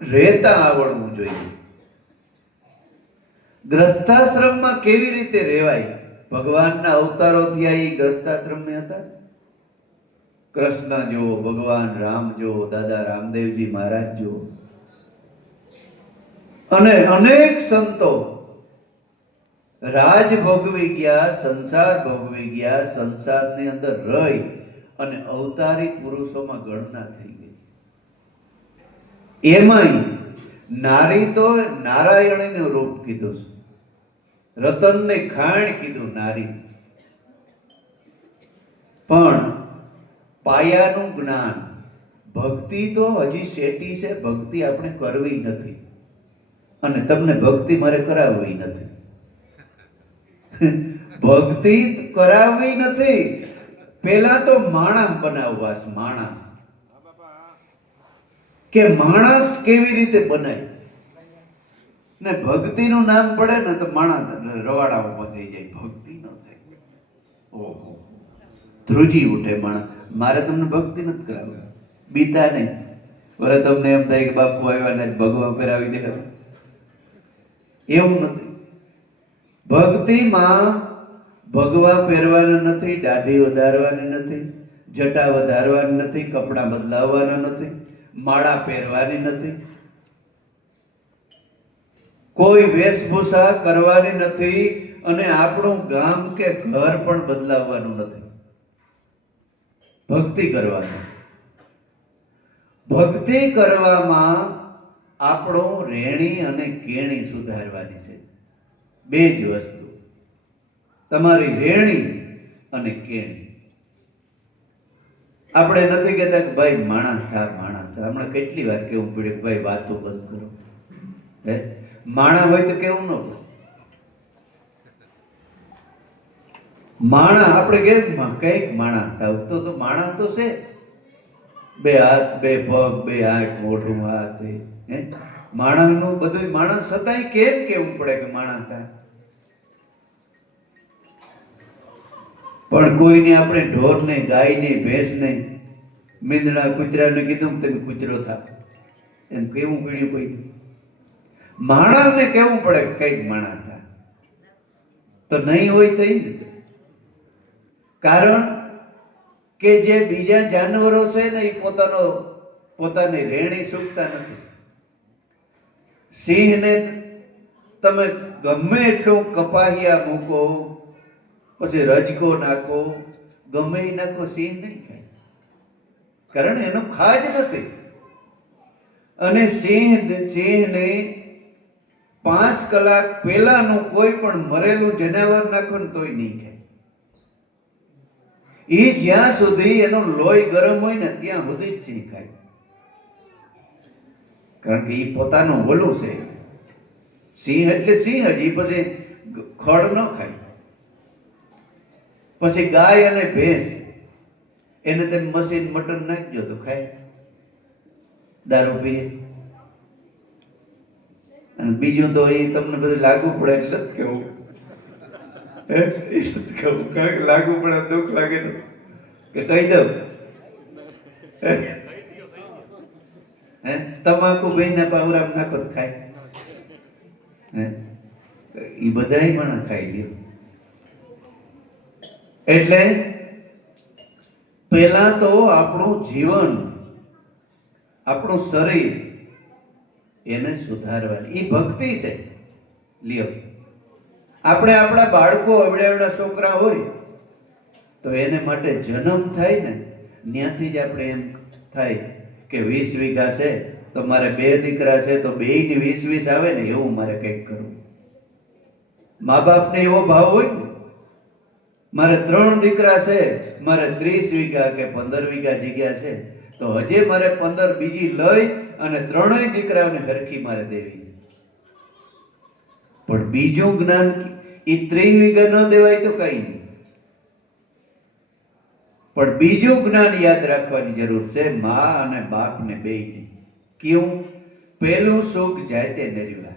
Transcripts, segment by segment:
રહેતા આવડવું જોઈએ. ગ્રસ્તાશ્રમમાં કેવી રીતે રહેવાય? ભગવાનના અવતારો થયા એ ગ્રસ્તાશ્રમમાં હતા. કૃષ્ણ જો, ભગવાન રામ જો, દાદા રામદેવજી મહારાજ જો, અને અનેક સંતો રાજ ભોગવી ગયા, સંસાર ભોગવી ગયા, સંસારની અંદર રહી અને અવતારી પુરુષોમાં ગણના થઈ ગઈ. એમાંય નારી તો નારાયણીનું રૂપ કીધું છે, રતનને ખાણ કીધું નારી. પણ પાયાનું જ્ઞાન, ભક્તિ તો હજી શેટી છે. ભક્તિ આપણે કરવી નથી અને તમને ભક્તિ મારે કરાવવી નથી. ભક્તિ કરાવવી નથી, પેલા તો માણસ બનાવવા છે. માણસ કે માણસ કેવી રીતે બનાય ને ભક્તિનું નામ પડે ને તો માણસ રવાડામાં થઈ જાય. ભક્તિ ન થાય, ઓહો ધ્રુજી ઉઠે માણસ. મારે તમને ભક્તિ નથી કરાવવી, બીતા નહીં. વરે તમને એમ થાય કે બાપુ આવ્યા ને ભગવા ફેરાવી દે. એવું નથી. ભક્તિમાં ભગવા પહેરવાના નથી, દાઢી વધારવાની નથી, જટા વધારવાની નથી, કપડાં બદલાવવાના નથી, માળા પહેરવાની નથી, કોઈ વેશભૂષા કરવાની નથી, અને આપણું ગામ કે ઘર પણ બદલાવવાનું નથી. ભક્તિ કરવાની. ભક્તિ કરવામાં આપણું રેણી અને કેણી સુધારવાની છે. બે જ વસ્તુ, તમારી રેણી અને કેણી. આપણે નથી કહેતા કે ભાઈ માણસ થા, માણસ થા. હમણાં કેટલી વાર કેવું પડ્યું કે ભાઈ વાતો બંધ કરો. હે, માણા હોય તો કેવું ન પડે. માણા આપણે કે કઈક માણા થાવ તો માણા તો છે. બે હાથ, બે પગ, બે આંખ, મોઢું, હાથ. હે, માણસનું બધું માણસ છતાંય કેમ કેવું પડે કે માણસ થાય? પણ કોઈને આપણે ઢોરને, ગાયને, ભેંસને, મીંદડા, કૂતરાને કીધું કે તમે કૂતરો થાવ, એમ કેવું પડ્યું? કોઈ માણસને કેવું પડે કઈક માણસ થાય તો નહીં હોય તો. કારણ કે જે બીજા જાનવરો છે ને એ પોતાની રેણી સૂકતા નથી. સિંહને તમે ગમે એટલું કપાહિયા મૂકો, પછી રજકો નાખો, ગમે એ નાખો, સિંહ નહીં ખાય. કારણ એનો ખાજ નથી. અને સિંહને 5 કલાક પહેલાનું કોઈ પણ મરેલું જનાવર નાખો ને તોય નહીં ખાય. એ જ્યાં સુધી એનો લોહી ગરમ હોય ને ત્યાં સુધી જ સિંહ ખાય. કારણ કે એ પોતાનું ઓલું છે. સિંહ એટલે સિંહ જ. એ પછી ખડ ન ખાય. પછી ગાય અને ભેંસ, એને તેમ મશીન મટન નાખજો તો ખાય, દારૂ પીએ. અને બીજું તો એ તમને બધું લાગુ પડે એટલે જ કેવું. લાગુ પડે, દુઃખ લાગે તો કે કહી દઉં. હે, તમાકુ ભાઈ પાવરામ નાખો તો ખાય. હે, એ બધાય પણ ખાઈ લ્યો. એટલે પેલા તો આપણું જીવન, આપણું શરીર, એને સુધારવાની એ ભક્તિ છે. લ્યો, આપણે આપણા બાળકો, અવડા છોકરા હોય તો એને માટે જન્મ થાય ને ત્યાંથી જ આપણે એમ થાય કે 20 વીઘા છે તો મારે 2 દીકરા છે તો 2 ની 20 આવે ને એવું મારે કંઈક કરવું. મા બાપને એવો ભાવ હોય ને, મારે 3 દીકરા છે, મારે 30 વીઘા કે 15 વીઘા જગ્યા છે તો હજે મારે 15 બીજી લઈ અને 3 દીકરાઓને હરખી મારે દેવી છે. પણ બીજું જ્ઞાન એ 30 વીઘા ન દેવાય તો કઈ નહીં. પણ બીજું જ્ઞાન યાદ રાખવાની જરૂર છે, મા અને બાપને બેયને. કેવું? પહેલું સુખ જાતે નરવા.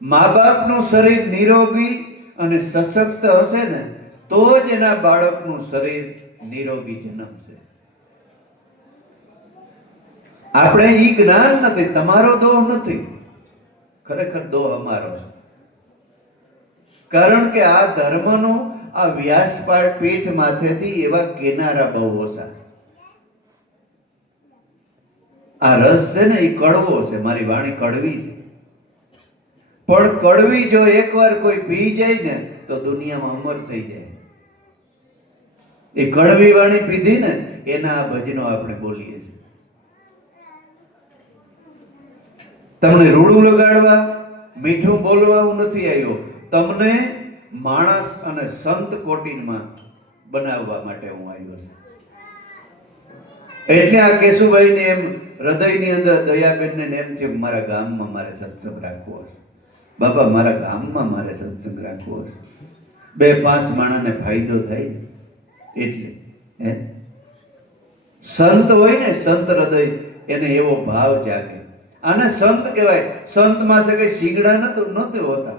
મા બાપનું શરીર નિરોગી અને સશક્ત હશે ને તો જ એના બાળકનું શરીર નિરોગી જન્મશે. આપણે ઈ જ્ઞાન નથી, તમારો દોહ નથી, ખરેખર દોહ અમારો છે. કારણ કે આ ધર્મનો આ વ્યાસપાઠ પીઠ માથેથી એવા કેનારા બહુ ઓછા. આ રસ છે ને એ કડવો છે, મારી વાણી કડવી છે, પણ કડવી જો એકવાર કોઈ પી જાય ને તો દુનિયામાં અમર થઈ જાય. એ કડવી વાણી પીધી ને એના આ ભજનો આપણે બોલીએ છીએ. તમને રૂડું લગાડવા, મીઠું બોલવા હું નથી આવ્યો, તમને માણસ અને સંત કોટીમાં બનાવવા માટે હું આવ્યો છું. એટલે આ કેશુભાઈને એમ હૃદયની અંદર દયાબેનને એમ છે મારા ગામમાં મારે સત્સંગ રાખવો છે, બાપા મારા ગામમાં મારે સત્સંગ રાખવો છે, 2-5 માણસને ફાયદો થાય એટલે. હે સંત હોય ને, સંત હૃદય એને એવો ભાવ જાગે. આને સંત કહેવાય. સંતમાં છે કઈ શીંગડા નહોતું હોતા.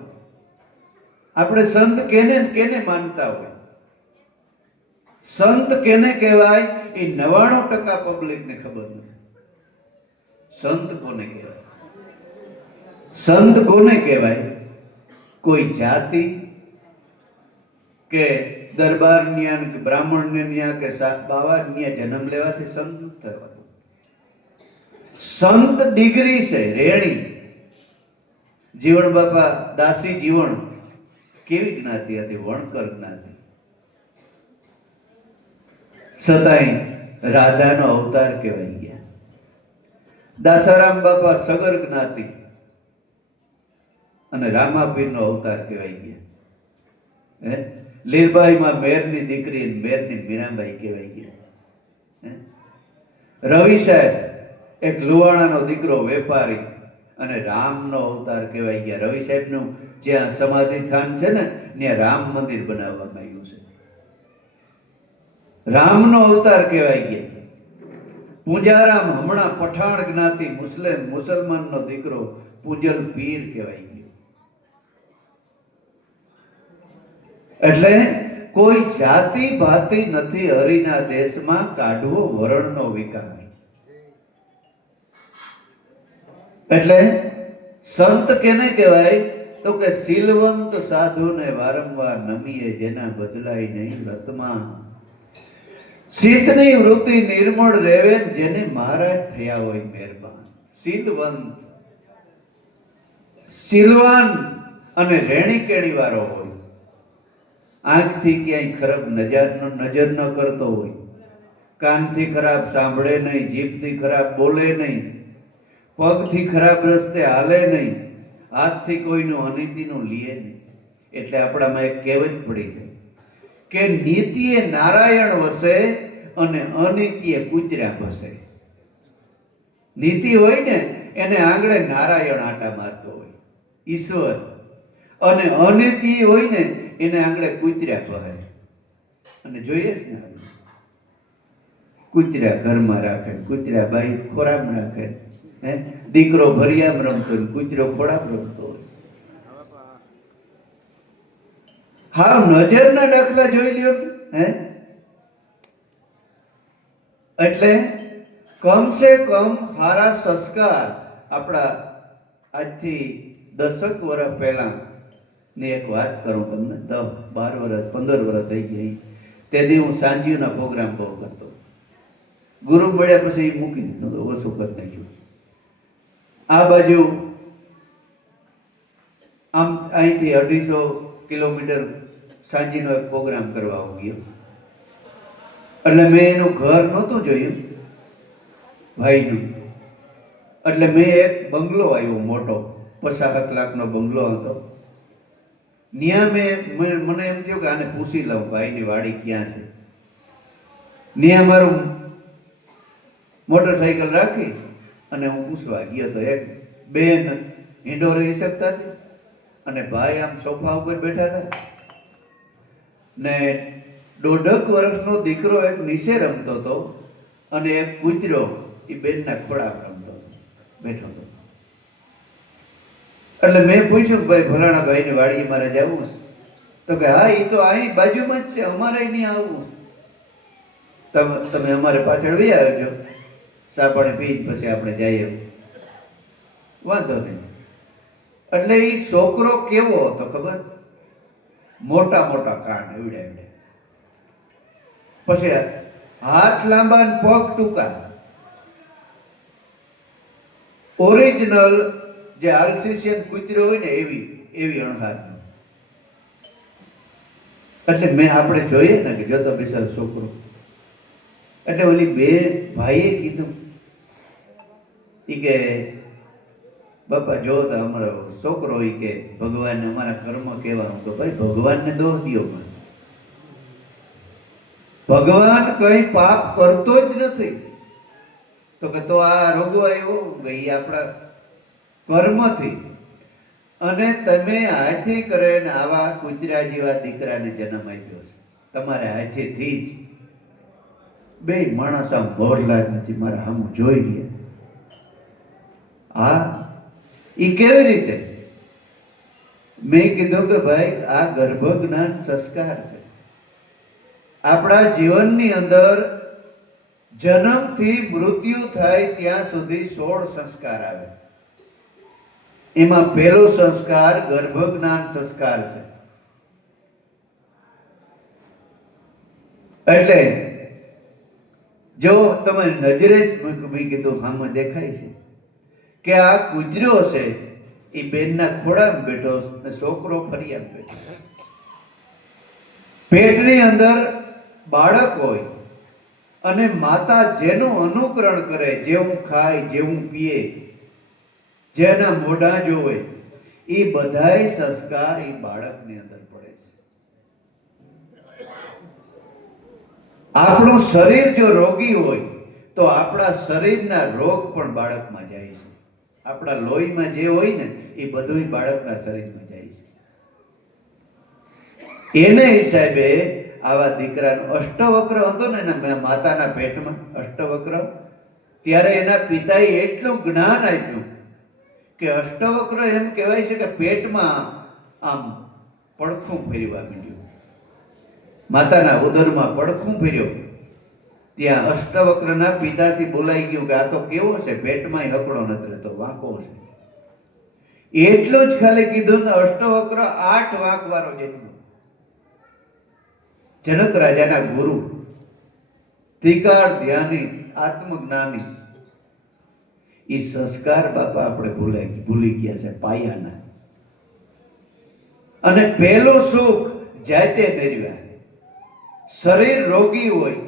આપણે સંત કેને માનતા હોય, સંત કેને કહેવાય એ 99% પબ્લિકને ખબર નથી. સંત કોને કહેવાય? સંત કોને કહેવાય? કોઈ જાતિ કે દરબાર ન્યા કે બ્રાહ્મણ ન્યા કે બાવા ન્યા જન્મ લેવાથી સંત નથી થવાતું. સંત ડિગ્રી છે, રેણી. જીવણ બાપા દાસી જીવણ કેવી જ્ઞાતિ હતી? વણકર જ્ઞાતિ. છતાંય રાધાનો અવતાર કહેવાય ગયા. દાસારામ બાપા સગર જ્ઞાતિ અને રામાપીરનો અવતાર કહેવાય ગયા. હે લીરબાઈમાં મેરની દીકરી, મેરની મીરાબાઈ કહેવાય ગયા. રવિ સાહેબ એક લુવાણાનો દીકરો, વેપારી અને રામનો અવતાર કહેવાય ગયા. રવિ સાહેબનું જ્યાં સમાધિ સ્થાન છે ને ત્યાં રામ મંદિર બનાવવામાં આવ્યું છે. રામનો અવતાર કહેવાય ગયા. પૂંજારામ હમણાં પઠાણ જ્ઞાતિ, મુસલમાનનો દીકરો, પૂજલ પીર કહેવાય ગયો. એટલે કોઈ જાતિ ભાતિ નથી હરિના દેશમાં, કાઢવો વરણનો વિકાર. એટલે સંત કેને કહેવાય? તો કે શીલવંત સાધુને વારંવાર નમીએ, જેના બદલાય નહીં રતમાં. શીતની વૃત્તિ નિર્મળ રેવે, જેને મહારાજ થયા હોય મહેરબાન. શીલવંત, શીલવાન અને રેણી કેણી વાળો હોય. આંખથી ક્યાંય ખરાબ નજર ન કરતો હોય, કાનથી ખરાબ સાંભળે નહીં, જીભથી ખરાબ બોલે નહીં, પગથી ખરાબ રસ્તે હાલે નહીં, હાથથી કોઈનું અનીતિનું લીએ નહીં. એટલે આપણામાં એક કહેવત પડી છે કે નીતિએ નારાયણ વસે અને અનીતિએ કૂતર્યા ભસે. નીતિ હોય ને એને આંગળે નારાયણ આટા મારતો હોય, ઈશ્વર, અને અનીતિ હોય ને એને આંગળે કૂતર્યા કહે. અને જોઈએ જ ને, કૂતર્યા ઘરમાં રાખે, કૂતર્યા બાઈ ખોરામ રાખે. હે દીકરો ભરિયામ રમતો હોય, કૂતરો ખોરામ રમતો હોય. હા નજરના દાખલા જોઈ લ્યો. હે એટલે કમસે કમ હારા સંસ્કાર આપણા આજથી 10 વર્ષ પહેલા ની એક વાત કરું તમને. 10-12 વર્ષ 15 વર્ષ થઈ ગઈ. તેથી હું સાંજીના પ્રોગ્રામ બહુ કરતો. ગુરુ મળ્યા પછી એ મૂકી દીધું, ઓછું કરી નાખ્યું. આ બાજુ આમ અહીંથી 250 કિલોમીટર સાંજીનો એક પ્રોગ્રામ કરવા ગયો. એટલે મેં એનું ઘર નહોતું જોયું ભાઈનું. એટલે મેં એક બંગલો આવ્યો મોટો, 50 લાખનો બંગલો હતો. ન્યા મને એમ થયું કે આને પૂછી લઉં ભાઈની વાડી ક્યાં છે. ન્યા મારું મોટરસાઇકલ રાખી અને હું પૂછવા ગયો તો એક બેન હિંડો રહી શકતા હતી અને ભાઈ આમ સોફા ઉપર બેઠા હતા ને 1.5 વર્ષનો દીકરો એક નીચે રમતો હતો અને એક કૂતરો એ બેનના ખોળામાં રમતો હતો, બેઠો હતો. એટલે મેં પૂછ્યું ભાઈ ભલાણા ભાઈની વાડી મારે જવું? તો કે હા એ તો અહીં બાજુમાં જ છે, અમારે નહીં આવવું, તમે અમારે પાછળ વહી આવજો. ચા પાણી પી પછી આપણે જઈએ, વાંધો નહીં. એટલે એ છોકરો કેવો હતો ખબર? મોટા મોટા કાન, એવડે એવડે, પછી હાથ લાંબા ને પગ ટૂંકા. ઓરિજિનલ જે આલ્સેશિયન કૂતરો હોય ને એવી એવી અણહાર. એટલે મેં આપણે જોઈએ ને કે જોતો બિચારો છોકરો, એટલે ઓલી બે ભાઈએ કીધું ઈ કે બાપા જો તો અમારો છોકરો ઈ કે ભગવાનને અમારા કર્મ કહેવાનું. તો ભાઈ ભગવાનને દોષ દ્યો, ભગવાન કઈ પાપ કરતો જ નથી. તો કે તો આ રોગો આવ્યો ભાઈ આપણા કર્મથી, અને તમે હાથે કરે ને આવા કૂતરા જેવા દીકરાને જન્મ આપ્યો છે તમારે હાથેથી જ. બે માણસ આમ મોરલા નથી મારા આમ જોઈ ગયા. આ ઈ કેવી રીતે? મેં કીધું કે ભાઈ આ ગર્ભ જ્ઞાન સંસ્કાર છે. આપણા જીવનની અંદર જન્મથી મૃત્યુ થાય ત્યાં સુધી 16 સંસ્કાર આવે. એમાં પહેલો સંસ્કાર ગર્ભ જ્ઞાન સંસ્કાર છે. એટલે જો તમે નજરે જ મેં કીધું સામે દેખાય છે કે આ કૂતરો છે એ બેનના ખોળામાં બેઠો ને છોકરો ફરિયાદ બેઠો. પેટની અંદર બાળક હોય અને માતા જેનું અનુકરણ કરે, જેવું ખાય જેવું પીએ, જેના મોઢા જોવે, એ બધાય સંસ્કાર એ બાળકની અંદર પડે છે. આપણું શરીર જો રોગી હોય તો આપણા શરીરના રોગ પણ બાળકમાં જાય છે. આપણા લોહીમાં જે હોય ને એ બધું બાળકના શરીરમાં જાય છે. એને હિસાબે આવા દીકરાનો અષ્ટવક્ર હતો ને એના માતાના પેટમાં અષ્ટવક્ર, ત્યારે એના પિતાએ એટલું જ્ઞાન આપ્યું કે અષ્ટવક્ર એમ કહેવાય છે કે પેટમાં આમ પડખું ફેરવા માંડ્યું, માતાના ઉદરમાં પડખું ફેર્યો. ત્યાં અષ્ટવક્રના પિતાથી બોલાઈ ગયું કે આ તો કેવો છે, પેટમાં હકડો નથી રહેતો, વાંકો છે. એટલું જ ખાલી કીધું ને અષ્ટવક્ર 8 વાંક વાળો જન્મ. જનક રાજાના ગુરુ, ત્રિકાળ ધ્યાની, આત્મજ્ઞાની. એ સંસ્કાર બાપા આપણે ભૂલી ગયા છે પાયાના. અને પહેલો સુખ જાતે મેળવ્યા. શરીર રોગી હોય,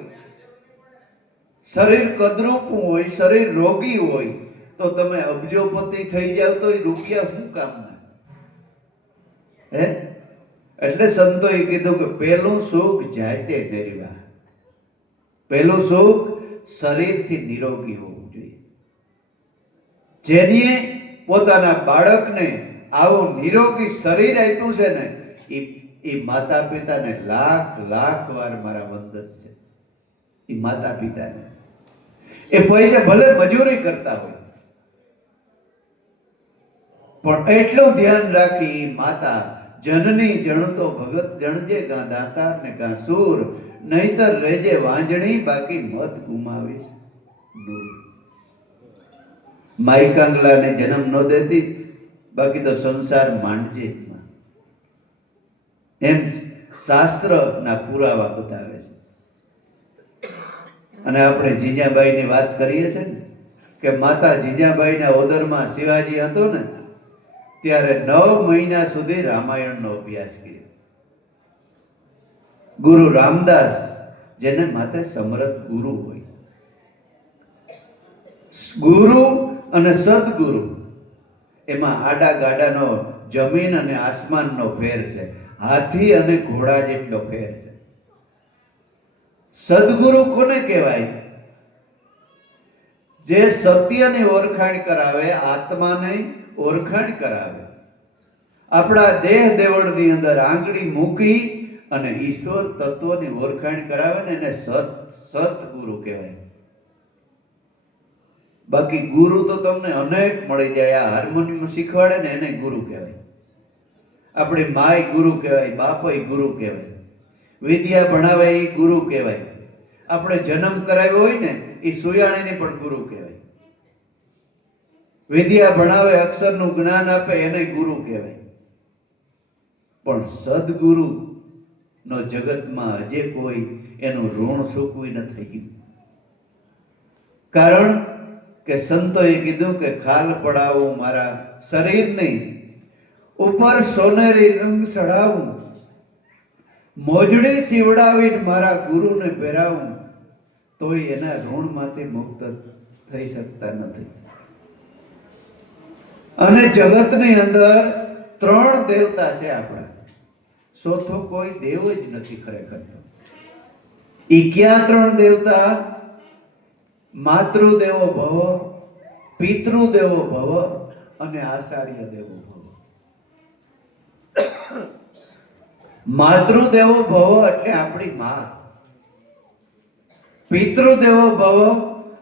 શરીર કદરૂપું હોય, શરીર રોગી હોય તો તમે અબજોપતિ થઈ જાવ તો રૂપિયા શું કામના? હે? એટલે સંતોએ કીધું કે પહેલું સુખ જાતે મેળવ્યા. પહેલું સુખ શરીરથી નિરોગી હોવું જોઈએ. જેને પોતાના બાળકને આવું નિરોગી શરીર આપ્યું છે ને એ માતા પિતાને લાખ લાખ વાર મારા વંદન છે. એ માતા પિતાને એ પૈસા ભલે મજૂરી કરતા હોય પણ એટલું ધ્યાન રાખી માતા જનની જણતો ભગત જણજે કાં દાતાર ને કાં સૂર, નહીતર રેજે વાંજણી બાકી મત ગુમાવીશ દૂર. માઈ કાંગલાને જન્મ ન દેતી બાકી તો સંસાર માંડજે. એમ શાસ્ત્રના પુરાવા બતાવે છે. અને આપણે જીજાબાઈની વાત કરીએ છીએ ને કે માતા જીજાબાઈના ઓદરમાં શિવાજી હતો ને ત્યારે 9 મહિના સુધી રામાયણનો અભ્યાસ કર્યો. ગુરુ રામદાસ, જેને માથે સમરથ ગુરુ હોય, ગુરુ અને સદગુરુ એમાં આડા ગાડાનો જમીન અને આસમાનનો ફેર છે, હાથી અને ઘોડા જેટલો ફેર છે. સદગુરુ કોને કહેવાય? જે સત્યની ઓળખાણ કરાવે, આત્માને ઓળખાણ કરાવે. આપણા દેહ દેવળની અંદર આંગળી મૂકી અને ઈશ્વર તત્વની ઓળખાણ કરાવે ને એને સતગુરુ કહેવાય. બાકી ગુરુ તો તમને અનેક મળી જાય. આ હાર્મોનિયમ શીખવાડે ને એને ગુરુ કહેવાય. આપણી માય ગુરુ કહેવાય, બાપય ગુરુ કહેવાય, વિદ્યા ભણાવે એ ગુરુ કહેવાય. આપણે જન્મ કરાવ્યો હોય ને એ સુયાણીને પણ ગુરુ કહેવાય. વિદ્યા ભણાવે, અક્ષરનું જ્ઞાન આપે એને ગુરુ કહેવાય. પણ સદગુરુ નો જગતમાં હજે કોઈ એનું ઋણ ચૂકવી ન થઈ ગયું. કારણ કે સંતોએ કીધું કે ખાલ પડાવું મારા શરીરની, ઉપર સોનેરી રંગ ચડાવું, મોજડી સીવડાવી મારા ગુરુને પહેરાવું, તોય એના ઋણમાંથી મુક્ત થઈ શકતા નથી. અને જગતની અંદર 3 દેવતા છે આપણા, ચોથો કોઈ દેવ જ નથી ખરેખર. ઈ ક્યાં 3 દેવતા? માતૃદેવો ભવ, પિતૃદેવો ભવ અને આચાર્ય દેવો ભવ. માતૃદેવો ભવ એટલે આપણી માં, પિતૃદેવો ભવ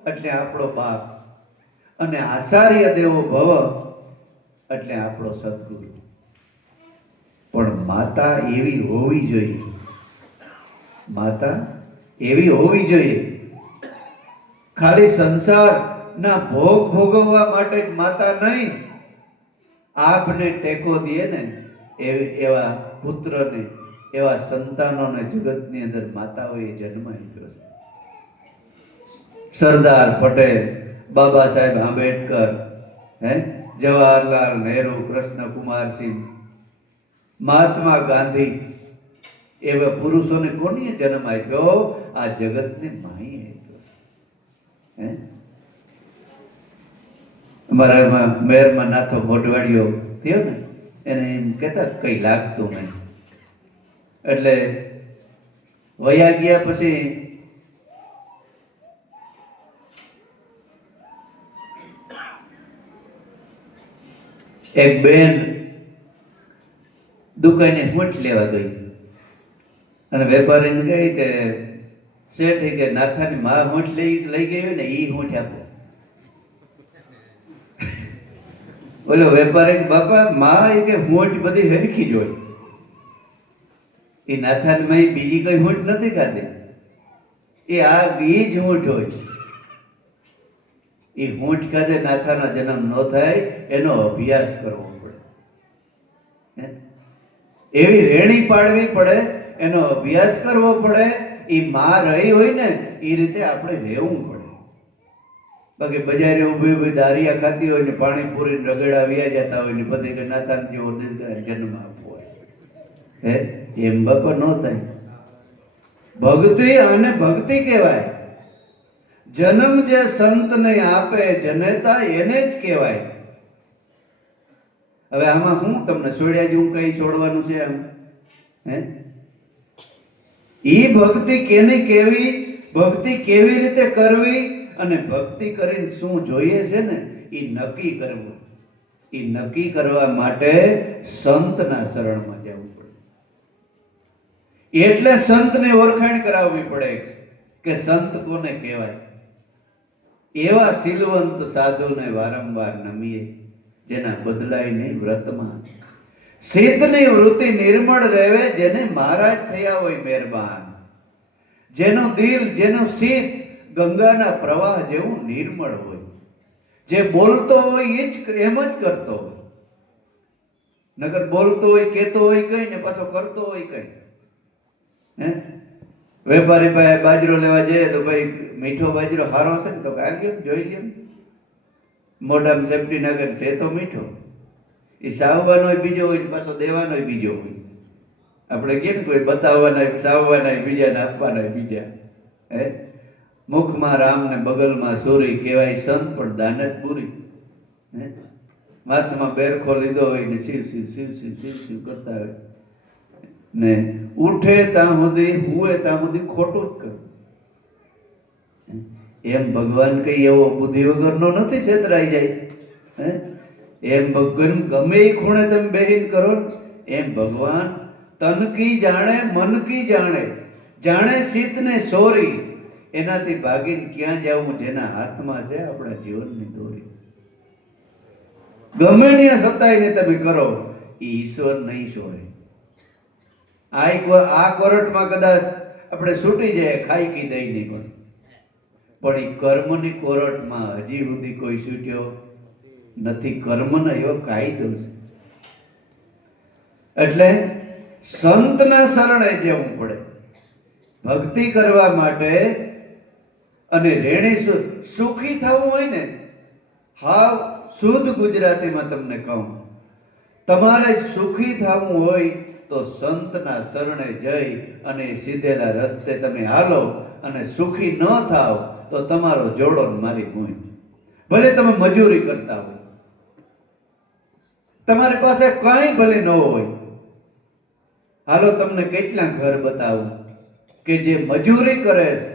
એટલે આપણો બાપ, અને આચાર્ય દેવો ભવ એટલે આપણો સદગુરુ. પણ માતા એવી હોવી જોઈએ, માતા એવી હોવી જોઈએ. ખાલી સંસારના ભોગ ભોગવવા માટે જ માતા નહીં, આપને ટેકો દે ને એવા પુત્રને, એવા સંતાનોને જગતની અંદર માતાઓએ જન્મ આપ્યો છે. સરદાર પટેલ, બાબા સાહેબ આંબેડકર, જવાહરલાલ નહેરુ, કૃષ્ણકુમાર સિંહ, મહાત્મા ગાંધી, એવા પુરુષોને કોને જન્મ આપ્યો? આ જગતને માઈ આપ્યો. અમારા મેરમાં નાથો મોઢવાડીઓ થયો ને, એને એમ કહેતા કઈ લાગતું નહીં. એટલે વયા ગયા પછી એક બેન દુકાને મૂઠ લેવા ગઈ અને વેપારીને કહી કે શેઠ કે નાથાની માં મૂઠ લઈ ગઈ હોય ને ઈ મૂઠ આપો. બોલો વેપારી, બાપા માં કે મૂઠ બધી હરખી જ હોય, એ નાથાની માં બીજી કઈ મૂઠ નથી ખાધી, એ આ ઈ જ મૂઠ હોય. એ મૂઠ ખાધે નાથાનો જન્મ ન થાય એનો અભ્યાસ કરવો પડે, એવી રેણી પાડવી પડે, એનો અભ્યાસ કરવો પડે. એ માં રહી હોય ને એ રીતે આપણે રહેવું પડે. બાકી બજારે ઊભી ઊભી દારિયા ખાતી હોય ને પાણીપુરી રગડા વ્યા જતા હોય ને પછી કે નાથાન જેવો જન્મ આપવો હોય, એમ બાપા ન થાય. ભક્તિ અને ભક્તિ કહેવાય. જન્મ જે સંતને આપે જનેતા એને જ કહેવાય. હવે આમાં હું તમને છોડ્યા જેવું કઈ છોડવાનું છે આમ? ઈ ભક્તિ કેની કેવી, ભક્તિ કેવી રીતે કરવી અને ભક્તિ કરીને શું જોઈએ છે ને એ નક્કી કરવું. એ નક્કી કરવા માટે સંતના શરણમાં જવું પડે. એટલે સંતને ઓળખાણ કરાવવી પડે કે સંત કોને કહેવાય. એવા શીલવંત સાધુને વારંવાર નમીએ, જેના બદલાય નહીં વ્રતમાં. સિદ્ધની વૃત્તિ નિર્મળ રહેવે, જેને મહારાજ થયા હોય મહેરબાન. જેનું દિલ, જેનું સિદ્ધ ગંગાના પ્રવાહ જેવું નિર્મળ હોય. જે બોલતો હોય એ જ એમ જ કરતો હોય. નગર બોલતો હોય, કહેતો હોય કઈ ને પાછો કરતો હોય કઈ. વેપારી પાસે બાજરો લેવા જઈએ તો ભાઈ મીઠો બાજરો સારો છે ને તો કાઢ્યો જોઈ લ્યો, મોઢામાં સેફટી નાખે છે તો મીઠો. એ સાવવાનો બીજો હોય પાછો દેવાનો બીજો હોય. આપણે કેમ કોઈ બતાવવાના સાવવાના બીજાને આપવાના બીજા. મુખમાં રામ ને બગલમાં સૂરી કહેવાય સંત પણ દાનત પૂરી. માથમાં બેરખો લીધો હોય ને શિવ શિવ શિવ શિવ શિવ શિવ કરતા હોય ને ઉઠે ત્યાં સુધી હુએ ત્યાં સુધી ખોટું જ કરે. એમ ભગવાન કઈ એવો બુદ્ધિ વગરનો નથી, છેતરાઈ જાય. એમ ભગવાન ગમે એ ખૂણે તમે બેહીન કરો, એમ ભગવાન તન કી જાણે મન કી જાણે, જાણે શીત ને સોરી. એનાથી ભાગીને ક્યાં જવું? જેના હાથમાં છે આપણા જીવનની દોરી. ગમે ત્યાં સતાઈને તમે કરો, એ ઈશ્વર નહીં છોડે. આ કોરટમાં કદાચ આપણે છૂટી જાય ખાઈ કી દઈ નહીં, પણ પણ એ કર્મની કોરટમાં હજી સુધી કોઈ છૂટ્યો નથી. કર્મનો એવો કાયદો છે. એટલે સંતના શરણે જવું પડે ભક્તિ કરવા માટે. અને રેણી સુખી થવું હોય ને, હાવ શુદ્ધ ગુજરાતીમાં તમને કહું, તમારે સુખી થવું હોય તો સંતના શરણે જઈ અને સીધેલા રસ્તે તમે હાલો. અને સુખી ન થાવ તો તમારો જોડો મારી મૂંઝ. ભલે તમે મજૂરી કરતા હોય, તમારી પાસે કઈ ભલે ન હોય, હાલો તમને કેટલા ઘર બતાવું કે જે મજૂરી કરે છે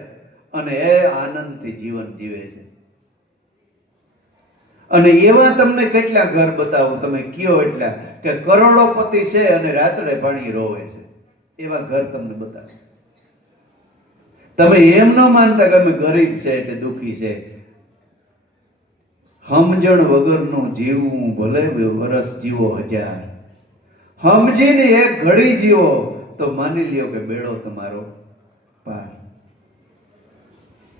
અને એ આનંદથી જીવન જીવે છે. અને એવા તમને કેટલા ઘર બતાવું, તમે કયો એટલા, કે કરોડોપતિ છે અને રાત્રે પાણી રોવે છે. એવા ઘર તમને બતાવું. તમે એમ ન માનતા કે અમે ગરીબ છે એટલે દુઃખી છે. સમજણ વગરનું જીવવું ભલે વરસ જીવો 1000, સમજીને એક ઘડી જીવો તો માની લ્યો કે બેડો તમારો પાર.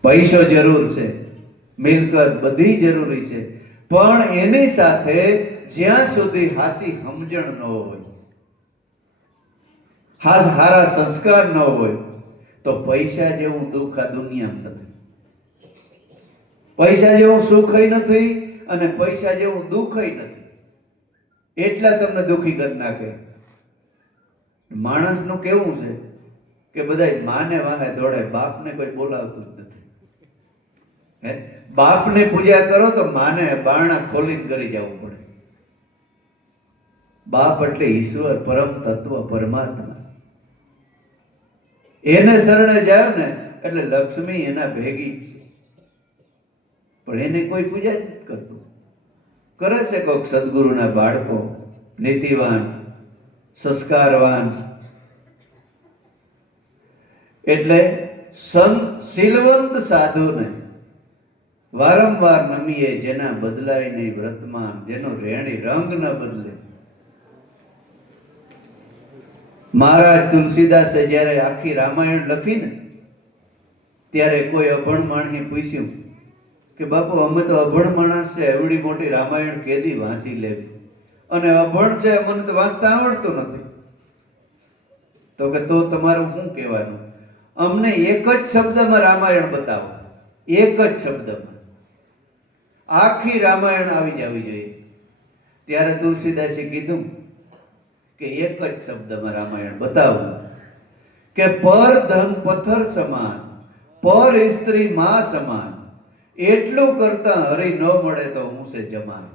પૈસો જરૂર છે, મિલકત બધી જરૂરી છે, પણ એની સાથે જ્યાં સુધી હાસી સમજણ ન હોય, હારા સંસ્કાર ન હોય, તો પૈસા જેવું દુઃખ આ દુનિયામાં નથી. પૈસા જેવું સુખય નથી અને પૈસા જેવું દુઃખય નથી. એટલા તમને દુઃખી કરી નાખે. માણસનું કેવું છે કે બધા માને વાહે દોડે, બાપને કોઈ બોલાવતું જ નથી. બાપને પૂજા કરો તો માને બારણા ખોલીને કરી જવું પડે. બાપ એટલે ઈશ્વર, પરમ તત્વ, પરમાત્મા. એને શરણે જાવ ને એટલે લક્ષ્મી એના ભેગી છે. પણ એને કોઈ પૂજા જ નથી કરતું. કરે છે કોઈક સદગુરુના બાળકો, નીતિવાન, સંસ્કારવાન. એટલે સંત શીલવંત સાધુને વારંવાર નમીએ, જેના બદલાય નહીં વર્તમાન, જેનો રેણી રંગ ન બદલે. મહારાજ તુલસીદાસે જ્યારે આખી રામાયણ લખી ને, ત્યારે કોઈ અભણ માણસે પૂછ્યું કે બાપુ અમે તો અભણ માણસ છે, એવડી મોટી રામાયણ કેદી વાંચી લેવી? અને અભણ છે, મને તો વાંચતા આવડતું નથી. તો કે તો તમારું શું કહેવાનું? અમને એક જ શબ્દમાં રામાયણ બતાવો, એક જ શબ્દમાં આખી રામાયણ આવી જવી જોઈએ. ત્યારે તુલસીદાસે કીધું કે એક જ શબ્દમાં રામાયણ બતાવું કે પર ધન પથ્થર સમાન, પર સ્ત્રી માં સમાન, એટલું કરતા હરી ન મળે તો હું છે જમાન.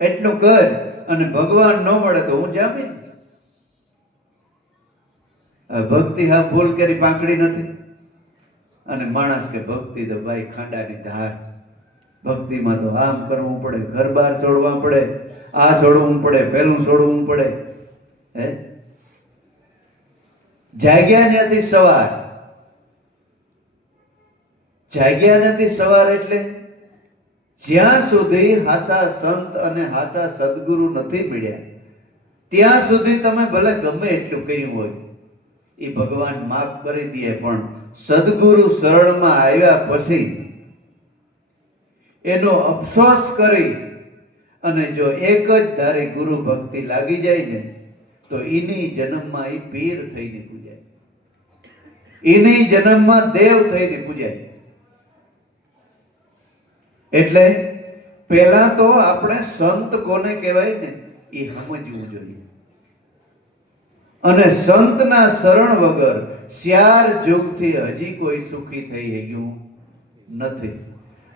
એટલું કર અને ભગવાન ન મળે તો હું જામીન. ભક્તિ હા ભૂલ કરી પાંકડી નથી. અને માણસ કે ભક્તિ તો ભાઈ ખાંડાની ધાર. ભક્તિમાં તો આમ કરવું પડે, ઘર બાર છોડવા પડે, આ છોડવું પડે, પેલું છોડવું પડે. હે જાગ્યા નથી સવાર. જાગ્યા નથી સવાર એટલે જ્યાં સુધી હાસા સંત અને હાસા સદગુરુ નથી મળ્યા ત્યાં સુધી તમે ભલે ગમે એટલું કર્યું હોય, એ ભગવાન માફ કરી દે. પણ સદગુરુ શરણમાં આવ્યા પછી એનો અફસોસ કરી અને જો એક જ ધારી ગુરુ ભક્તિ લાગી જાય ને, તો એની જન્મમાં એ પીર થઈને પૂજાય, એની જન્મમાં દેવ થઈને પૂજાય. એટલે પહેલા તો આપણે સંત કોને કહેવાય ને એ સમજવું જોઈએ. અને સંતના શરણ વગર 4 યુગથી હજી કોઈ સુખી થઈ ગયું નથી.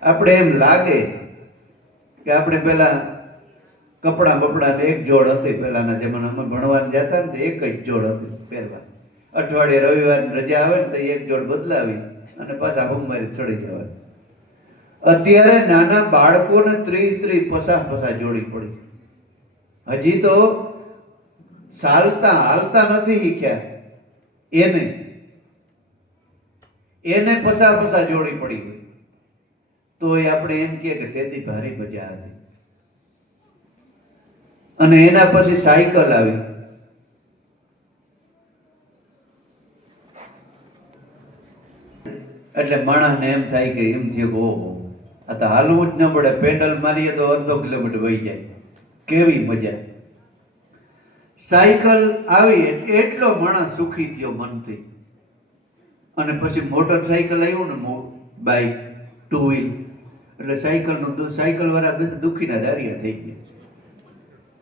આપણે એમ લાગે કે આપણે પેલા કપડા બપડા એક જોડ હતી. પેલાના જમાનામાં ભણવા જતા ને એક જ જોડ હતી પહેરવા. અઠવાડિયે રવિવારની રજા આવે ને તો એક જોડ બદલાવી અને પાછા સોમવારે ચડી જવા. અત્યારે નાના બાળકોને 30-50 જોડી પડી. હજી તો ચાલતા હાલતા નથી શીખ્યા, એને 50 જોડી પડી. તો એ આપણે એમ કે તેથી ભારી મજા હતી. અને એના પછી સાયકલ આવી. એટલે માણસને એમ થાય કે એમ થયું કે ઓહો આ તો હાલવું જ ન પડે, પેડલ મારીએ તો અડધો કિલોમીટર વહી જાય, કેવી મજા. સાયકલ આવી એટલો માણસ સુખી થયો મનથી. અને પછી મોટરસાયકલ આવ્યું ને, બાઇક, ટુ વ્હીલ, એટલે સાયકલ વાળા બધા દુઃખીના દારિયા થઈ ગયા.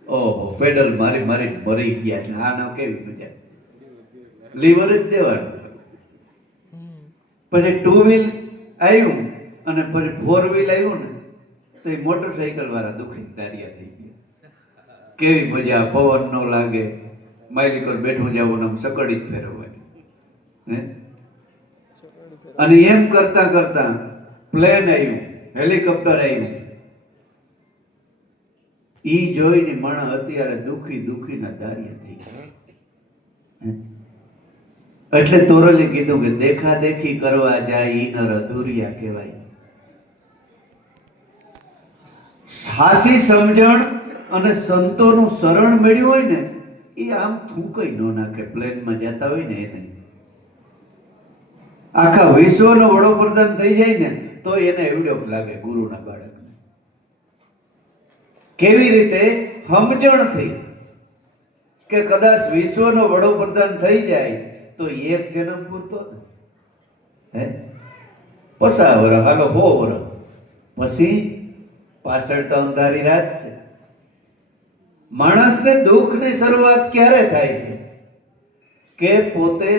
ઓહો પેડલ મારી મારી મરી ગયા. આ ના કેવી મજા, લીવર જ દેવાનું. પછી ટુ વ્હીલ આવ્યું અને પછી ફોર વ્હીલ આવ્યું ને, તો એ મોટરસાયકલ વાળા દુઃખી દારિયા થઈ ગયા. કેવી મજા, પવન ન લાગે, માઇલ પર બેઠું જવું, આમ સકડી જ ફેરવવાની. અને એમ કરતા કરતા પ્લેન આવ્યું, હેલિકોપ્ટર આવ્યું. ઈ જોઈને માણસ અત્યારે દુઃખી દુઃખીના દારિયા થઈ ગયા. એટલે તોરલે કીધું કે દેખા દેખી કરવા જાય ઈ નર અધૂરિયા કહેવાય. સાચી સમજણ અને સંતોનું શરણ મળ્યું હોય ને, એ આમ થૂંકઈ ન નાખે. પ્લેનમાં જતા હોય ને એને આખા વિશ્વનો વડોપ્રધાન થઈ જાય ને તો એને એવડો લાગે ગુરુના બાળકને. કેવી રીતે સમજણથી કે કદાચ વિશ્વનો વડોપ્રધાન થઈ જાય તો એક જન્મ પૂરતો ને, હે 50 વર્ષ, હાલો 100 વર્ષ, પછી પાછળ તો અંધારી રાત છે. માણસને દુઃખની શરૂઆત ક્યારે થાય છે કે પોતે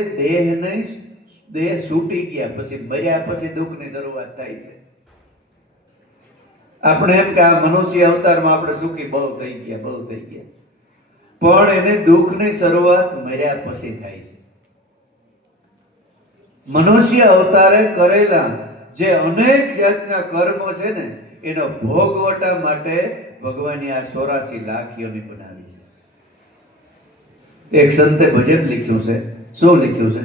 દેહ છૂટી ગયા પછી, મર્યા પછી દુઃખની શરૂઆત થાય છે. આપણે એમ કે આ મનુષ્ય અવતારમાં આપણે સુખી બહુ થઈ ગયા, પણ એને દુઃખની શરૂઆત મર્યા પછી થાય છે. મનુષ્ય અવતારે કરેલા જે અનેક જાતના કર્મો છે ને, એનો ભોગવટા માટે ભગવાને આ 84 લાખ યોનિ બનાવી છે. એક સંતે ભજન લખ્યું છે. શું લખ્યું છે?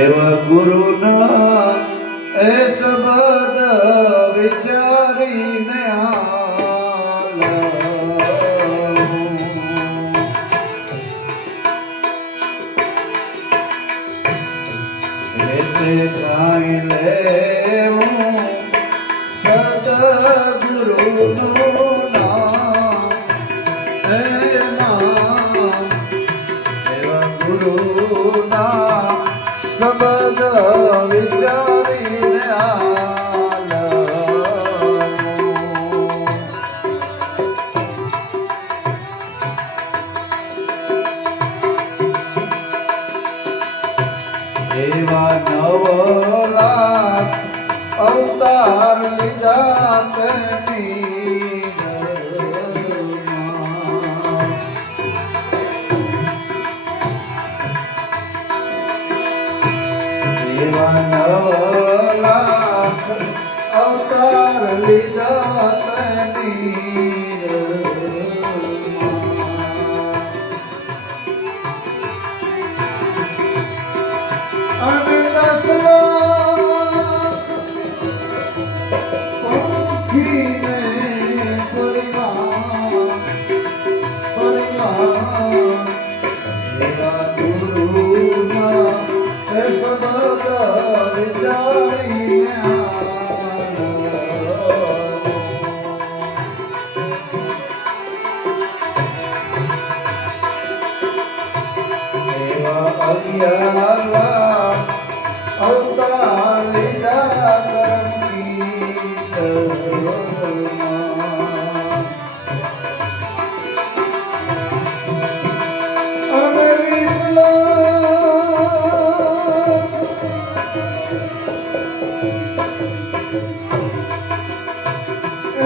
એવા ગુરુના એ શબ્દ વિચારીને ગાઈ લેવું સદગુરુનું નામ, એવા ગુરુના શબ્દ વિચારીને એવા 9 લાખ અવતાર લીધા તેની એવા 9 લાખ અવતાર લીધા તેની અને 10 લાખ પંખીને પરિવાર એવા ગુરુના એ શબ્દ વિચારીને એવા 11 લાખ અવતાર લીધા અને 20 લાખ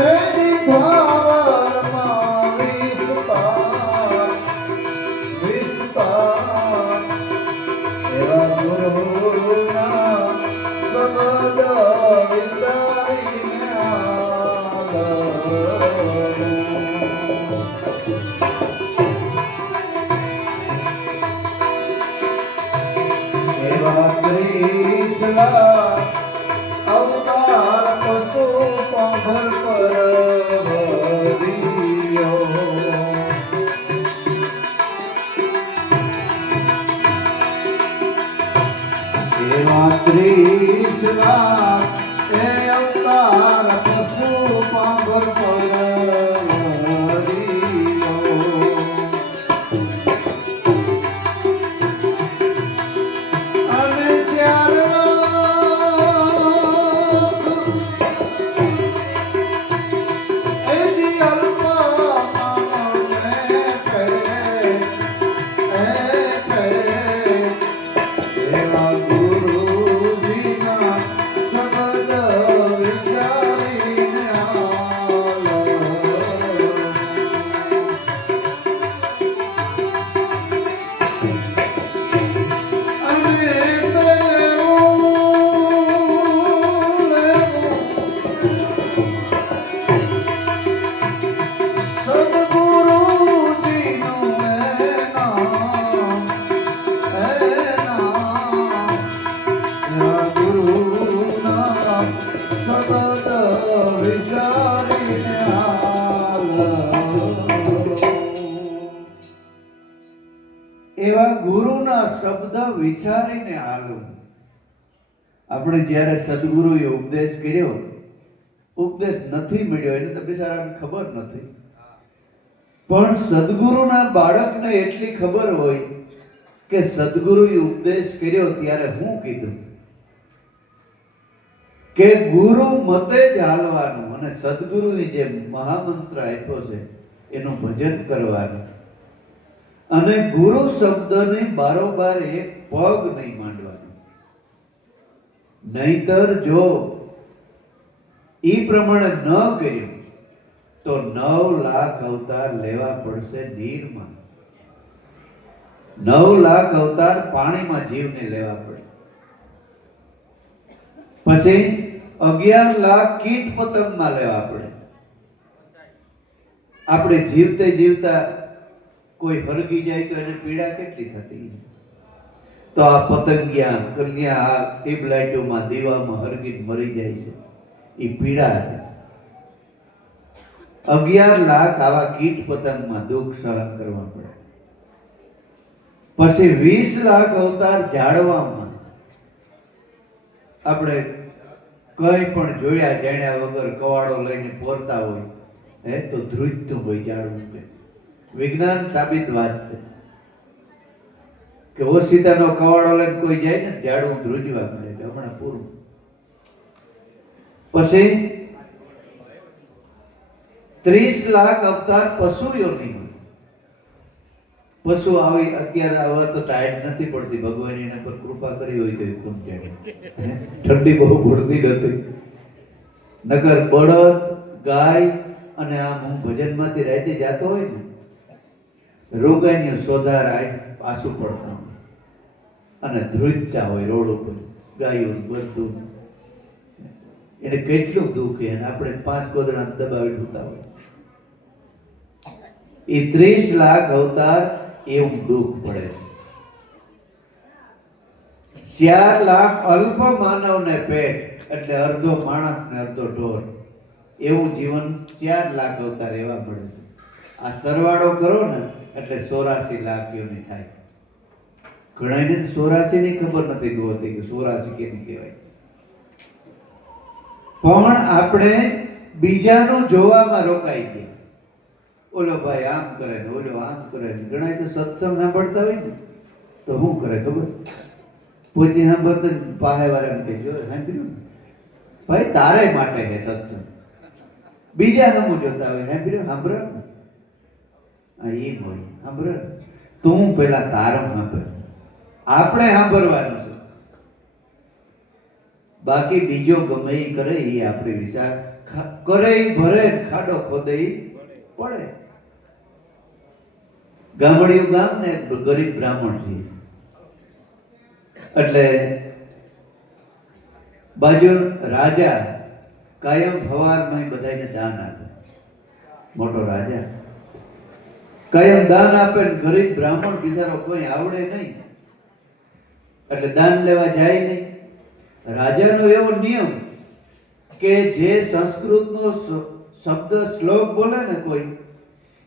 એની ભાવમાં વિસ્તાર એવા ગુરુના શબ્દ વિચારીને એવા 30 લાખ અવતાર પશુ પાંભર પર ભર્યો ત્રીસલા એ અવતાર પશુ પાંભર પરવરિયો. અને એજી અલ્પ એવા ગુરુજીના શબ્દ વિચારીને આલો. અને સદગુરુજીનું ગુરુના શબ્દ વિચારીને આલો. એવા ગુરુના શબ્દ વિચારીને હાલો. આપણે જ્યારે સદગુરુએ ઉપદેશ કર્યો, ઉપદેશ નથી મળ્યો એને તો બિચારાને ખબર નથી, પણ સદગુરુના બાળકને એટલી ખબર હોય કે સદગુરુએ ઉપદેશ કર્યો ત્યારે હું કીધું કે ગુરુ મતે જ હાલવાનું અને સદગુરુએ જે મહામંત્ર આપ્યો છે એનું ભજન કરવાનું અને ગુરુ શબ્દને બારોબાર એક પગ નહીં માંડવાનું. નહીતર જો ઈ પ્રમાણે ન કર્યું તો 9 લાખ અવતાર લેવા પડશે નીરમાં. 9 લાખ અવતાર પાણીમાં જીવને લેવા પડે. પછી 11 લાખ કીટ પતંગમાં લેવા પડે. આપણે જીવતે જીવતા કોઈ હરગી જાય તો એને પીડા કેટલી થતી. તો આ પતંગિયા કલ્યા આ ટ્યુબલાઇટોમાં દીવામાં હરગી મરી જાય છે, એ પીડા છે. 11 લાખ આવા કીટ પતંગમાં દુઃખ સહન કરવા પડે. પછી 20 લાખ અવતાર ઝાડવામાં આપણે કઈ પણ જોયા જાણ્યા વગર કવાડો લઈને પોરતા હોય તો ધ્રુજતું હોય ઝાડવું. વિજ્ઞાન સાબિત વાત છે કે ઓશિતાનો કવાડો લઈને કોઈ જાય ને ઝાડવું ધ્રુજવા મળે કે હમણાં પૂરું. પછી 30 લાખ અવતાર પશુ યોનિમાં. પશુ આવી અત્યારે આવા તો ટાઈટ નથી પડતી, ભગવાન એના પર કૃપા કરી હોય તો કોણ જાણે. ઠંડી બહુ પડતી નથી, નકર બળદ ગાય અને આમ હું ભજનમાંથી રાતે જાતો હોય ને રોગાઈની સોધાર આય પાછું પડતા હોય અને ધ્રુજતા હોય રોડ ઉપર ગાયું બધું. એને કેટલું દુઃખ એને આપણે 5 ગોદડા દબાવી ઢૂતા હોય. એ 30 લાખ અવતાર એવું દુઃખ પડે. 4 લાખ અલ્પ માનવને પેટ એટલે અડધો માણસ ને અડધો ઢોર એવું જીવન 4 લાખ અવતાર એવા મળે છે. આ સરવાળો કરો ને એટલે 84 લાખ યોની થાય. ઘણાને 84 ની ખબર નથી હોતી કે 84 કેમ કહેવાય. પણ આપણે બીજાનું જોવામાં રોકાઈ ગયા. ઓલો ભાઈ આમ કરે ને ઓલો આમ કરે ને. ઘણા તો સત્સંગ સાંભળતા હોય ને તો શું કરે ખબર, પોતે સાંભળતો પાહે વાળા કે જો સાંભળ્યું ભાઈ તારે માટે છે સત્સંગ. બીજા સામું જોતા હોય સાંભળ્યું સાંભળે ને એ હોય સાંભળે તું પેલા તારમ સાંભળ. આપણે સાંભળવાનું છે, બાકી બીજો ગમે એ કરે એ આપણે વિચાર કરે એ ભરે ખાડો ખોદે એ પડે. ગામડિયું ગામ ને ગરીબ બ્રાહ્મણ છે એટલે બાજુ રાજા કાયમ ફવારમાં બધાને દાન આપે. મોટો રાજા કાયમ દાન આપે ને ગરીબ બ્રાહ્મણ બિચારો કોઈ આવડે નહીં એટલે દાન લેવા જાય નહીં. રાજાનો એવો નિયમ કે જે સંસ્કૃતનો શબ્દ શ્લોક બોલે ને કોઈ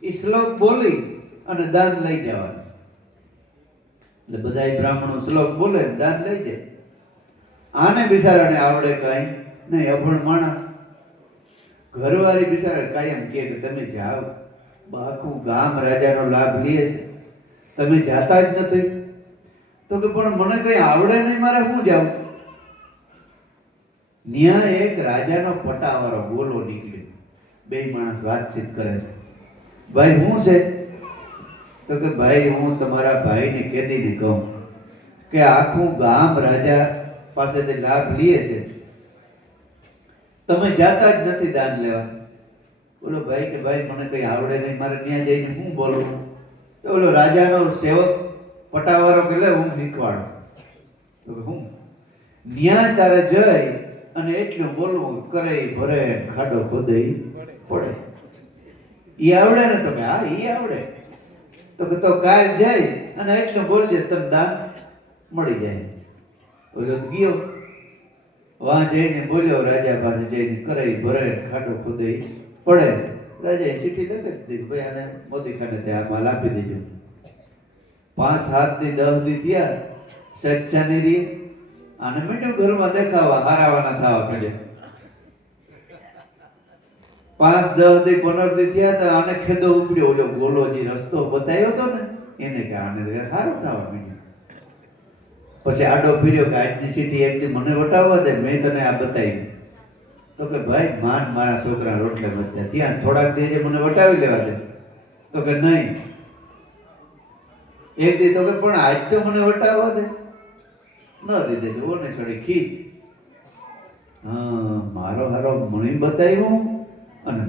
એ શ્લોક બોલી અને દાન લઈ જવાનું. એટલે બધા બ્રાહ્મણો શ્લોક બોલે દાન લઈ જાય. આને બિચારાને આવડે કાંઈ નહીં, અભણ માણસ. ઘરવાળી બિચારા કાયમ કહે કે તમે જાઓ, આખું ગામ રાજાનો લાભ લે છે, તમે જાતા જ નથી. તો કે પણ મને કઈ આવડે નહીં, મારે શું જાવું? ન્યા એક રાજાનો પટાવાળો બોલો નીકળ્યો. બે માણસ વાતચીત કરે છે. ભાઈ શું છે? તો કે ભાઈ હું તમારા ભાઈને કેદીને કહું કે આખું ગામ રાજા પાસેથી લાભ લે છે, તમે જાતા જ નથી દાન લેવા. બોલો ભાઈ કે ભાઈ મને કઈ આવડે નહીં, મારે ત્યાં જઈને હું બોલવું? તો બોલો રાજાનો સેવક પટાવાળો કે લે હું શીખવાડું. તો હું ન્યા તારે જઈ અને એટલું બોલવું કરે ભરે ખાડો ખોદે પડે. ઈ આવડે ને? તમે હા ઈ આવડે. તો કે તો કાલ જાય અને એટલું બોલજે તને દાન મળી જાય. બોલો ગયો, વાં જઈને બોલ્યો રાજા પાસે જઈને કરે ભરે ખાડો ખોદે પડે. રાજાએ ચીઠી લખી દીધી, ભાઈ આને મોદીખાને ત્યાં માલ આપી દેજો. 5-7 દી 10 દી થયા, સચ્ચાની રી આને મીઠું ઘરમાં દેખાવા હારાવાના થવા પડ્યા. 5-10 દી 15 દી થયા તો આને ખેદો ઉપડ્યો. ઓલો ગોલો જે રસ્તો બતાવ્યો હતો ને એને કે આને સારું થવા માંડ્યું. પછી આડો ફીર્યો કે આજની સીટી એક દી મને વટાવવા દે, મેં તને આ બતાવી. તો કે ભાઈ માન મારા છોકરા રોટલે વધ્યા, ત્યાં થોડાક દેજે મને વટાવી લેવા દે. તો કે નહીં. એક દી તો કે પણ આજ તો મને વટાવવા દે. ન દીધે તો ઓને છડી ખી. હા મારો હારો મને બતાવ્યું અને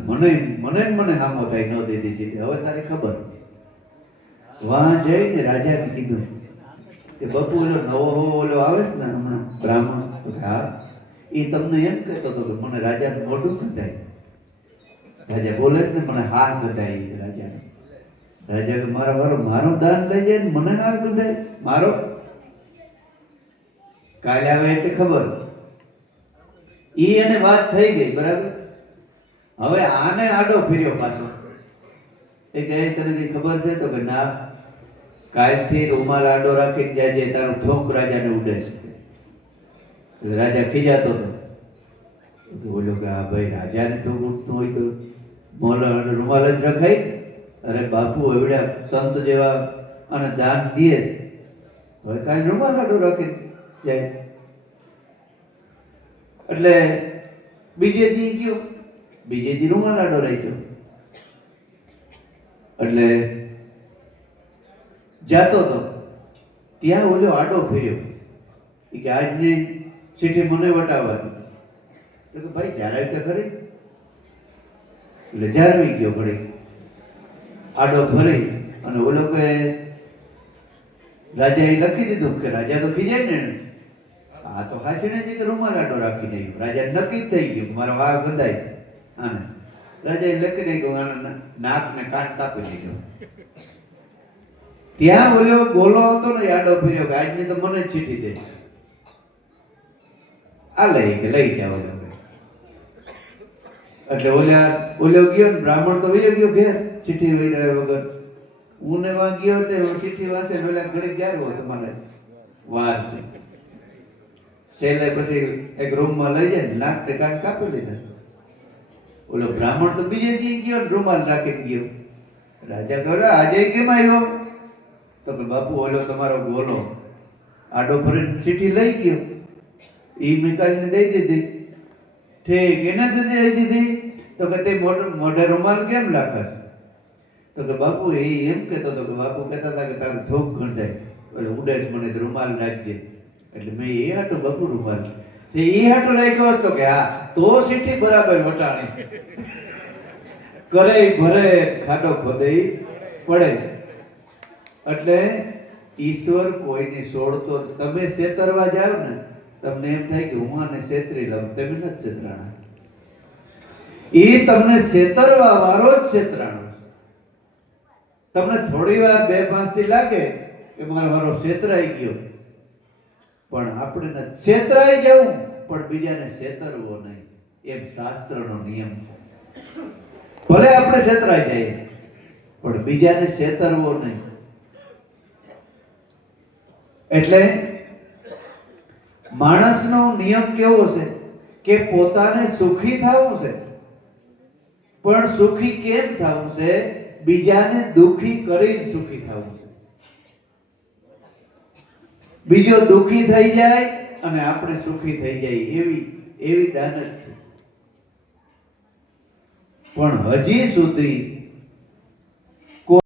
મને હામો થાય ન દીધી છે. હવે તારી ખબર. વાં જઈને રાજાને કીધું કે બપુ ઓલો નવો ઓલો આવે છે ને હમણાં બ્રાહ્મણ, હા એ તમને એમ કહેતો હતો કે મને રાજાનું મોઢું કધાય. રાજા બોલે છે ને મને હાર કધાય. રાજા કે મારો દાન લઈ જાય ને મને હાર કધાય મારો. કાલે આવે એટલે ખબર. ઈ એને વાત થઈ ગઈ બરાબર. હવે આને આડો ફેર્યો પાછો. એ કહે તને કઈ ખબર છે? તો કે ના, કાલથી રૂમાલ આડો રાખીને જાજે, તારું થોંક રાજાને ઉડે છે. રાજા ખીજાતો હતો. બોલ્યો કે હા ભાઈ રાજાને થોંક ઉડતું હોય તો રૂમાલ જ રખાય. અરે બાપુ એવડા સંત જેવા અને દાન દે, હવે કાલે રૂમાલ આડો રાખીને જાય. એટલે બીજેથી ગયો, બીજેથી રૂમાલ આડો રાખ્યો. એટલે જાતો તો ત્યાં ઓલો આડો ફેર્યો કે આજની ચીઠી મને વટાવવા દીધી. તો કે ભાઈ જ્યારે તો ખરી. એટલે જારવી ગયો ઘડી આડો ફરી અને ઓલો કે રાજાએ લખી દીધું કે રાજા તો ખીજાય ને, આ તો હાચીને જ કે રૂમાલ આડો રાખી દઈ. રાજા નક્કી થઈ ગયું મારો વાઘ ગંધાય. આને રાજાએ લખી નાખ્યું, આના નાક ને કાન કાપી દીધો. ત્યાં ઓલો ગોલો હતો ને આડો ફર્યો કે આજની તો મને જ ચીઠી દે. આ લઈ જાવ. એટલે ઓલો ગયો ને બ્રાહ્મણ તો વયો ગયો ઘેર ચીઠી વહી રહ્યા વગર. હું ને વાં ગયો એટલે ચીઠી વાંચે ને ઓલા ઘડી ગયા હોય તમારે વાર છે. છેલ્લે પછી એક રૂમમાં લઈ જાય ને નાક ને કાન કાપી લીધા. ઓલો બ્રાહ્મણ તો બીજે દી ગયો ને રૂમાલ રાખીને ગયો. રાજા કહે આજે કેમ આવ્યો? તો કે બાપુ ઓલો તમારો ગોલો આડો ફરીને ચીઠી લઈ ગયો, એ મેકાલીને દઈ દીધી. ઠીક એને દઈ દીધી. તો કે તે મોઢે રૂમાલ કેમ લાખસ? તો કે બાપુ એ એમ કહેતો હતો કે બાપુ કહેતા હતા કે તારું થોક ગંધાય, એટલે ઉડે જ મને રૂમાલ નાખજે. એટલે મેં એ હાટો બાપુ રૂમાલ એ હાટો રાખ્યો હતો કે હા તો ચીઠી બરાબર વટાણી. કરે ભરે ખાડો ખોદે પડે. એટલે ઈશ્વર કોઈને છોડતો. તમે છેતરવા જાવ ને તમને એમ થાય કે હું આને છેતરી લઉં, તમે નથી છેતરાણા. એ તમને છેતરવા વાળો જ છેતરાણો. તમને થોડી વાર 2-5 દી લાગે કે મારો વારો છેતરાઈ ગયો, પણ આપણે છેતરાઈ જવું પણ બીજાને છેતરવો નહીં, એમ શાસ્ત્રનો નિયમ છે. ભલે આપણે છેતરાઈ જઈએ પણ બીજાને છેતરવો નહીં. એટલે માણસનો નિયમ કેવો છે કે પોતાને સુખી થવું છે, પણ સુખી કેમ થવું છે? બીજાને દુખી કરીને સુખી થવું છે. બીજો દુખી થઈ જાય અને આપણે સુખી થઈ જાય એવી દાનત છે. પણ હજી સુધી